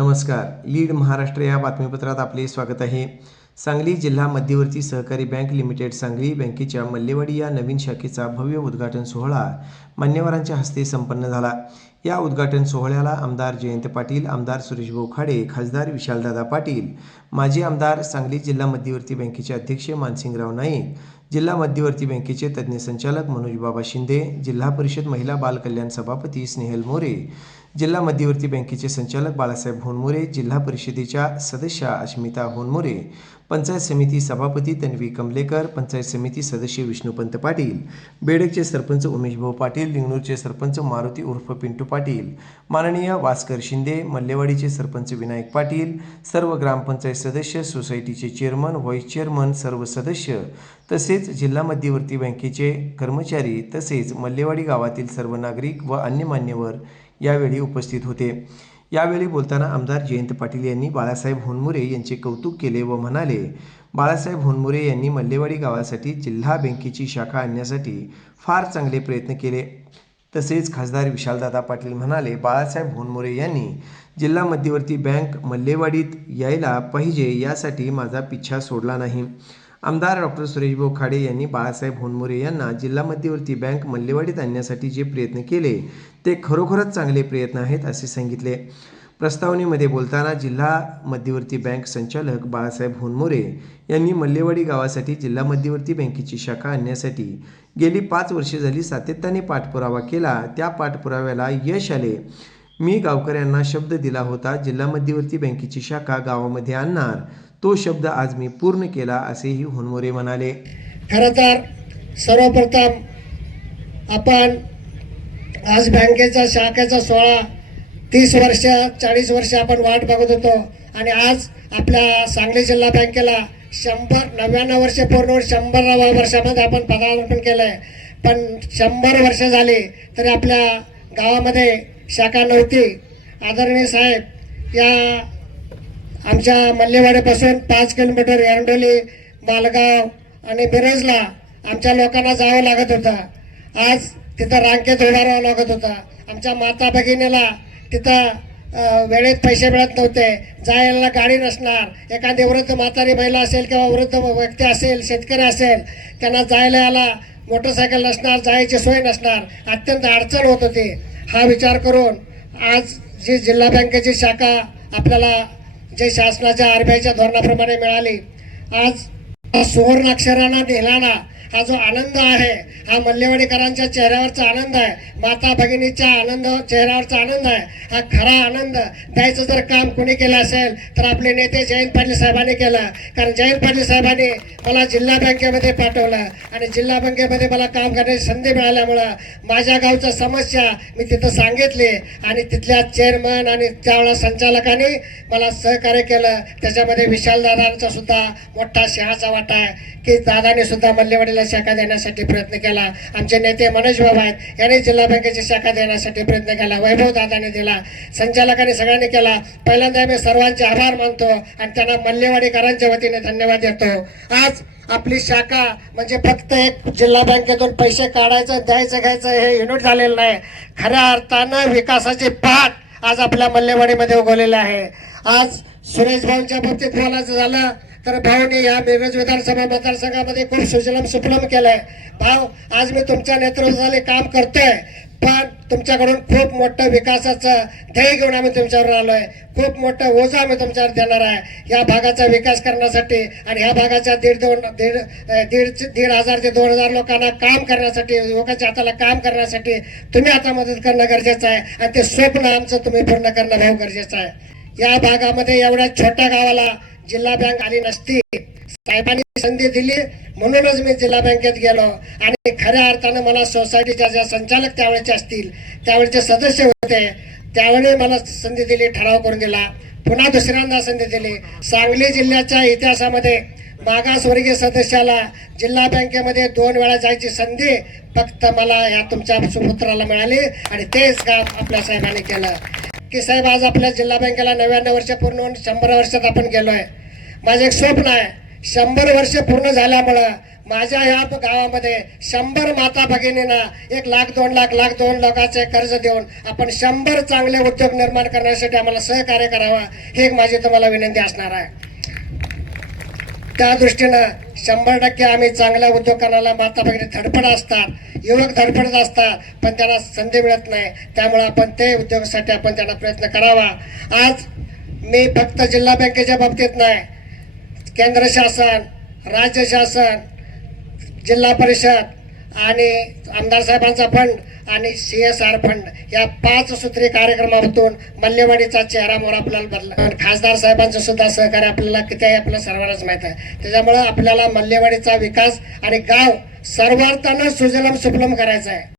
नमस्कार. लीड महाराष्ट्र या बातमीपत्रात आपले स्वागत आहे. सांगली जिल्हा मध्यवर्ती सहकारी बँक लिमिटेड सांगली बँकेच्या मल्लेवाडी या नवीन शाखेचा भव्य उद्घाटन सोहळा मान्यवरांच्या हस्ते संपन्न झाला. या उद्घाटन सोहळ्याला आमदार जयंत पाटील, आमदार सुरेशभाऊ खाडे, खासदार विशालदादा पाटील, माजी आमदार, सांगली जिल्हा मध्यवर्ती बँकेचे अध्यक्ष मानसिंगराव नाईक, जिल्हा मध्यवर्ती बँकेचे तज्ज्ञ संचालक मनोज बाबा शिंदे, जिल्हा परिषद महिला बाल कल्याण सभापती स्नेहल मोरे, जिल्हा मध्यवर्ती बँकेचे संचालक बाळासाहेब होनमोरे, जिल्हा परिषदेच्या सदस्या अस्मिता होनमोरे, पंचायत समिती सभापती तन्वी कमलेकर, पंचायत समिती सदस्य विष्णुपंत पाटील, बेडकचे सरपंच उमेशभाऊ पाटील, लिंगणूरचे सरपंच मारुती उर्फ पिंटू पाटील, माननीय वास्कर शिंदे, मल्लेवाडीचे सरपंच विनायक पाटील, सर्व ग्रामपंचायत सदस्य, सोसायटीचे चेअरमन, व्हाईस चेअरमन, सर्व सदस्य तसेच जिल्हा मध्यवर्ती बँकेचे कर्मचारी तसेच मल्लेवाडी गावातील सर्व नागरिक व अन्य मान्यवर यावेळी उपस्थित होते. यावेळी बोलताना आमदार जयंत पाटील यांनी बाळासाहेब होनमोरे यांचे कौतुक केले व म्हणाले, बाळासाहेब होनमोरे यांनी मल्लेवाडी गावासाठी जिल्हा बँकेची शाखा आणण्यासाठी फार चांगले प्रयत्न केले. तसेच खासदार विशालदादा पाटील म्हणाले, बाळासाहेब होनमोरे यांनी जिल्हा मध्यवर्ती बँक मल्लेवाडीत यायला पाहिजे यासाठी माझा पिच्छा सोडला नाही. आमदार डॉक्टर सुरेशभाऊ खाडे यांनी बाळासाहेब होनमोरे यांना जिल्हा मध्यवर्ती बँक मल्लेवाडीत आणण्यासाठी जे प्रयत्न केले ते खरोखरच चांगले प्रयत्न आहेत असे सांगितले. प्रस्तावनेमध्ये बोलताना जिल्हा मध्यवर्ती बँक संचालक बाळासाहेब होनमोरे यांनी मल्लेवाडी गावासाठी जिल्हा मध्यवर्ती बँकेची शाखा आणण्यासाठी गेली 5 वर्षे झाली सातत्याने पाठपुरावा केला. त्या पाठपुराव्याला यश आले. मी गावकऱ्यांना शब्द दिला होता, जिल्हा मध्यवर्ती बँकेची शाखा गावामध्ये आणणार. तो शब्द आज मी पूर्ण केला असेही होनमोरे म्हणाले. खरं तर सर्वप्रथम आपण आज बँकेच्या शाखेचा सोहळा 30 वर्ष 40 वर्ष आपण वाट बघत होतो आणि आज आपल्या सांगली जिल्हा बँकेला 99 वर्ष पूर्ण 100व्या वर्षामध्ये आपण पदार्पण केलंय. पण 100 वर्ष झाली तरी आपल्या गावामध्ये शाखा नव्हती. आदरणीय साहेब, या आमच्या मल्लेवाडीपासून 5 किलोमीटर एरंडोली, मालगाव आणि मिरजला आमच्या लोकांना जावं लागत होतं. आज तिथं रांगेत उभा राहावं लागत होता. आमच्या माता भगिनीला तिथं वेळेत पैसे मिळत नव्हते. जायला गाडी नसणार. एखादी वृद्ध म्हातारी महिला असेल किंवा वृद्ध व्यक्ती असेल, शेतकरी असेल, त्यांना जायला याला मोटरसायकल नसणार, जायची सोय नसणार. अत्यंत अडचण होत होती. हा विचार करून आज जी जिल्हा बँकेची शाखा आपल्याला जे शासनाच्या RBIच्या धोरणाप्रमाणे मिळाली, आज सुवर्ण अक्षरांना लिहिलाना हा जो आनंद आहे, हा मल्लेवाडीकरांच्या चेहऱ्यावरचा आनंद आहे, माता भगिनीच्या चेहऱ्यावरचा आनंद आहे. हा खरा आनंद द्यायचं जर काम कोणी केलं असेल तर आपले नेते जयंत पाटील साहेबांनी केलं. कारण जयंत पाटील साहेबांनी मला जिल्हा बँकेमध्ये पाठवलं आणि जिल्हा बँकेमध्ये मला काम करण्याची संधी मिळाल्यामुळं माझ्या गावच्या समस्या मी तिथं सांगितली आणि तिथल्या चेअरमन आणि त्यावेळेला संचालकांनी मला सहकार्य केलं. त्याच्यामध्ये विशालदादांचा सुद्धा मोठा सिंहाचा वाटा आहे की दादाने सुद्धा मल्लेवाडीला शाखा देण्यासाठी प्रयत्न केला. आमचे नेते मनोज बाबा आहेत, यांनी जिल्हा बँकेची शाखा देण्यासाठी प्रयत्न केला. वैभव दादाने दिला, संचालकांनी सगळ्यांनी केला. पहिल्यांदा मी सर्वांचे आभार मानतो आणि त्यांना मल्लेवाडीकरांच्या वतीने धन्यवाद देतो. आज आपली शाखा म्हणजे फक्त एक जिल्हा बँकेतून पैसे काढायचं, द्यायचं, घ्यायचं हे युनिट झालेलं नाही. खऱ्या अर्थानं विकासाची पाठ आज आपल्या मल्लेवाडीमध्ये उगवलेली आहे. आज सुरेश भाऊंच्या बाबतीत बोलायचं झालं तर भाऊने या मिरज विधानसभा मतदारसंघामध्ये खूप सुजलम सुफलम केलंय. भाऊ, आज मी तुमच्या नेतृत्वाखाली काम करतोय, पण तुमच्याकडून खूप मोठं विकासाचं ध्येय घेऊन आम्ही तुमच्यावर आलोय. खूप मोठं ओझं आम्ही तुमच्यावर देणार आहे या भागाचा विकास करण्यासाठी आणि ह्या भागाच्या 1,500 ते 2,000 लोकांना काम करण्यासाठी, युवकाच्या हाताला काम करण्यासाठी तुम्ही आता मदत करणं गरजेचं आहे आणि ते स्वप्न आमचं तुम्ही पूर्ण करणं भाऊ गरजेचं आहे. या भागामध्ये एवढ्या छोट्या गावाला जिल्हा बँक आली नसती. साहेबांनी संधी दिली म्हणूनच मी जिल्हा बँकेत गेलो आणि खऱ्या अर्थानं मला सोसायटीच्या ज्या संचालक त्यावेळेचे असतील, त्यावेळेचे सदस्य होते, त्यावेळी मला संधी दिली, ठराव करून दिला. पुन्हा दुसऱ्यांदा संधी दिली. सांगली जिल्ह्याच्या इतिहासामध्ये मागासवर्गीय सदस्याला जिल्हा बँकेमध्ये 2 वेळा जायची संधी फक्त मला या तुमच्या सुपुत्राला मिळाली आणि तेच काम आपल्या साहेबांनी केलं की साहेब आज आपल्या जिल्हा बँकेला 99 वर्ष पूर्ण होऊन 100 वर्षात आपण गेलोय. माझं एक स्वप्न आहे, 100 वर्ष पूर्ण झाल्यामुळं माझ्या या गावामध्ये 100 माता भगिनींना 1 लाख 2 लाख 2 लाखाचे कर्ज देऊन आपण 100 चांगले उद्योग निर्माण करण्यासाठी आम्हाला सहकार्य करावा, हे एक माझी तुम्हाला विनंती असणार आहे. त्या दृष्टीनं 100% आम्ही चांगल्या उद्योग करण्याला माता भगिनी धडपड असतात, युवक धडपडत असतात, पण त्यांना संधी मिळत नाही. त्यामुळे आपण ते उद्योगासाठी आपण त्यांना प्रयत्न करावा. आज मी फक्त जिल्हा बँकेच्या बाबतीत नाही, केंद्र शासन, राज्य शासन, जिल्हा परिषद आणि आमदार साहेबांचा फंड आणि CSR फंड या 5 सूत्री कार्यक्रमातून मल्लेवाडीचा चेहरा मोहरा आपल्याला बदला. खासदार साहेबांचं सुद्धा सहकार्य आपल्याला किती आहे आपल्याला सर्वांनाच माहित आहे. त्याच्यामुळे आपल्याला मल्लेवाडीचा विकास आणि गाव सर्वार्थानं सुजलम सुफलम करायचा आहे.